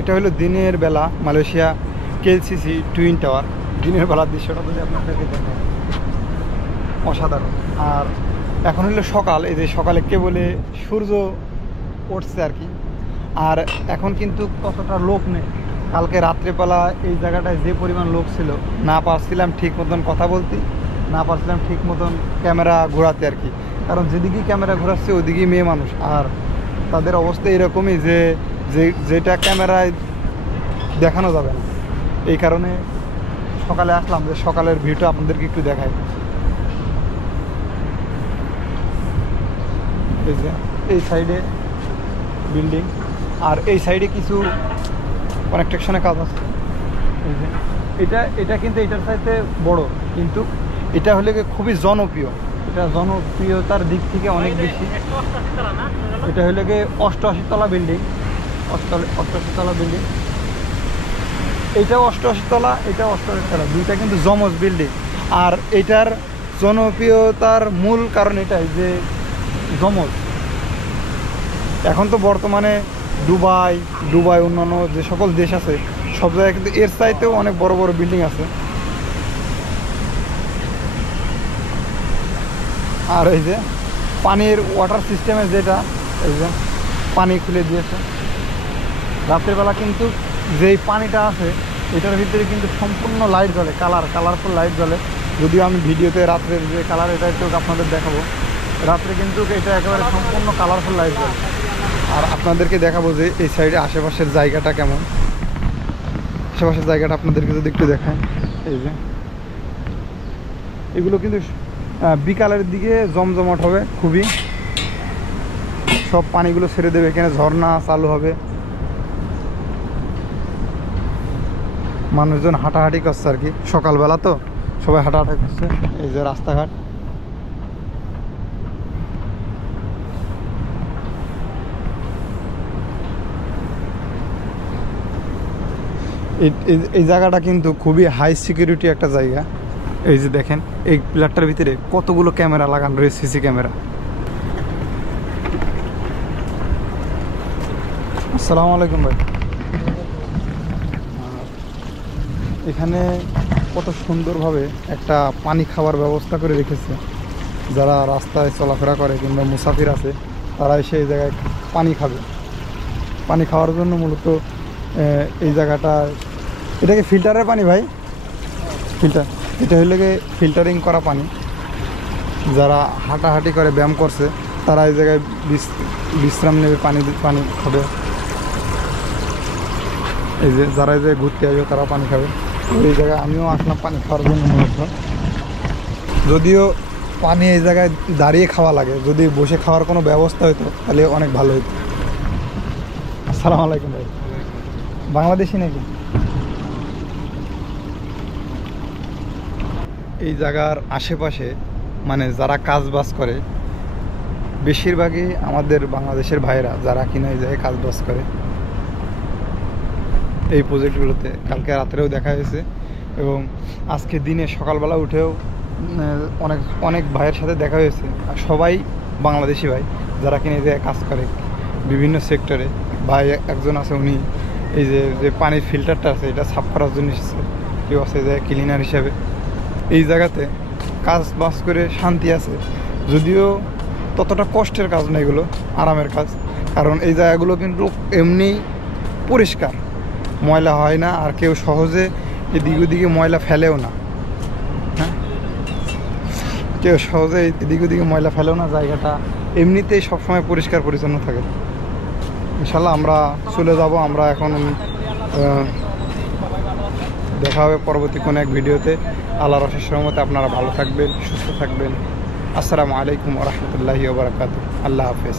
এটা হলো দিনের বেলা মালয়েশিয়া কেএলসিসি টুইন টাওয়ার। দিনের বেলার দৃশ্যটা যদি আপনাদেরকে দেখেন অসাধারণ। আর এখন হলো সকাল, এই যে সকালে কেবলে সূর্য উঠছে আর কি। আর এখন কিন্তু কতটা লোক নেই। কালকে রাত্রেবেলা এই জায়গাটায় যে পরিমাণ লোক ছিল, না পারছিলাম ঠিক মতন কথা বলতে, না পারছিলাম ঠিক মতন ক্যামেরা ঘোরাতে আর কি। কারণ যেদিকেই ক্যামেরা ঘোরাচ্ছে ওদিকেই মেয়ে মানুষ, আর তাদের অবস্থা এরকমই যে যেটা ক্যামেরায় দেখানো যাবে না। এই কারণে সকালে আসলাম যে সকালের ভিউটা আপনাদেরকে একটু দেখাই। এই যে এই সাইডে বিল্ডিং, আর এই সাইডে কিছু কনস্ট্রাকশনের কাজ আছে। এই যে এটা কিন্তু এটার সাইতে বড়, কিন্তু এটা হলে খুবই জনপ্রিয়। এটা জনপ্রিয়তার দিক থেকে অনেক বেশি। এটা হলে গিয়ে 88 তলা বিল্ডিং, 88 তলা বিল্ডিং। এইটাও 88 তলা, এটাও 88 তলা, দুইটা কিন্তু জমজ বিল্ডিং। আর এটার জনপ্রিয়তার মূল কারণ এটাই যে জমজ। এখন তো বর্তমানে দুবাই অন্যান্য যে সকল দেশ আছে সব জায়গায় কিন্তু এর চাইতেও অনেক বড় বড় বিল্ডিং আছে। আর এই যে পানির ওয়াটার সিস্টেমে যেটা, এই যে পানি খুলে দিয়েছে রাতের বেলা, কিন্তু যেই পানিটা আছে এটার ভিতরে কিন্তু সম্পূর্ণ লাইট জ্বলে, কালারফুল লাইট জ্বলে। যদিও আমি ভিডিওতে রাত্রের যে কালার এটা একটু আপনাদের দেখাবো, রাত্রে কিন্তু এটা একেবারে সম্পূর্ণ কালারফুল লাইট জ্বলে। আর আপনাদেরকে দেখাবো যে এই সাইডে আশেপাশের জায়গাটা কেমন। আশেপাশের জায়গাটা আপনাদেরকে যদি একটু দেখায়, এই যে এগুলো কিন্তু বিকালের দিকে জমজমাট হবে খুবই। সব পানিগুলো ছেড়ে দেবে, এখানে ঝর্ণা চালু হবে। মানুষজন হাঁটাহাঁটি করছে আর কি, সকালবেলা তো সবাই হাঁটাহাঁটি করছে। এই যে রাস্তাঘাট, এই জায়গাটা কিন্তু খুবই হাই সিকিউরিটি একটা জায়গা। এই যে দেখেন এই প্লাটটার ভিতরে কতগুলো ক্যামেরা লাগানো রয়েছে, সিসি ক্যামেরা। আসসালামু আলাইকুম ভাই। এখানে কত সুন্দরভাবে একটা পানি খাওয়ার ব্যবস্থা করে রেখেছে। যারা রাস্তায় চলাফেরা করে কিংবা মুসাফির আছে তারা এসে এই জায়গায় পানি খাবে। পানি খাওয়ার জন্য মূলত এই জায়গাটা, এটাকে ফিল্টারের পানি ভাই, ফিল্টার। এটা হইলে গিয়ে ফিল্টারিং করা পানি। যারা হাঁটাহাঁটি করে ব্যায়াম করছে তারা এই জায়গায় বিশ্রাম নেবে, পানি খাবে। এই যে যারা এই জায়গায় ঘুরতে আসবে তারা পানি খাবে। এই জায়গায় আমিও আসলাম পানি খাওয়ার জন্য মূলত। যদিও পানি এই জায়গায় দাঁড়িয়ে খাওয়া লাগে, যদি বসে খাওয়ার কোনো ব্যবস্থা হতো তাহলে অনেক ভালো হতো। আসসালামু আলাইকুম ভাই। বাংলাদেশি নাকি? এই জায়গার আশেপাশে মানে যারা কাজবাজ করে বেশিরভাগই আমাদের বাংলাদেশের ভাইরা, যারা কিনা এই জায়গায় কাজবাজ করে এই প্রজেক্টগুলোতে। কালকে রাত্রেও দেখা হয়েছে এবং আজকে দিনে সকালবেলা উঠেও অনেক ভাইয়ের সাথে দেখা হয়েছে। আর সবাই বাংলাদেশি ভাই, যারা কিনা এই জায়গায় কাজ করে বিভিন্ন সেক্টরে। ভাই একজন আছে, উনি এই যে পানির ফিল্টারটা আছে এটা সাফ করার জন্য এসেছে। কেউ আছে এই জায়গায় ক্লিনার হিসাবে। এই জায়গাতে কাজ বাজ করে শান্তি আছে, যদিও ততটা কষ্টের কাজ না, এগুলো আরামের কাজ। কারণ এই জায়গাগুলো কিন্তু এমনি পরিষ্কার, ময়লা হয় না, আর কেউ সহজে এদিক ওদিকে ময়লা ফেলেও না। হ্যাঁ, কেউ সহজে এদিক ওদিকে ময়লা ফেলেও না। জায়গাটা এমনিতেই সবসময় পরিষ্কার পরিচ্ছন্ন থাকে। ইনশাল্লাহ আমরা চলে যাব। আমরা এখন দেখা হবে পরবর্তী কোনো এক ভিডিওতে। আল্লাহর অশেষ রহমতে আপনারা ভালো থাকবেন, সুস্থ থাকবেন। আসসালামু আলাইকুম ওয়া রাহমাতুল্লাহি ওয়া বারাকাতুহু। আল্লাহ হাফেজ।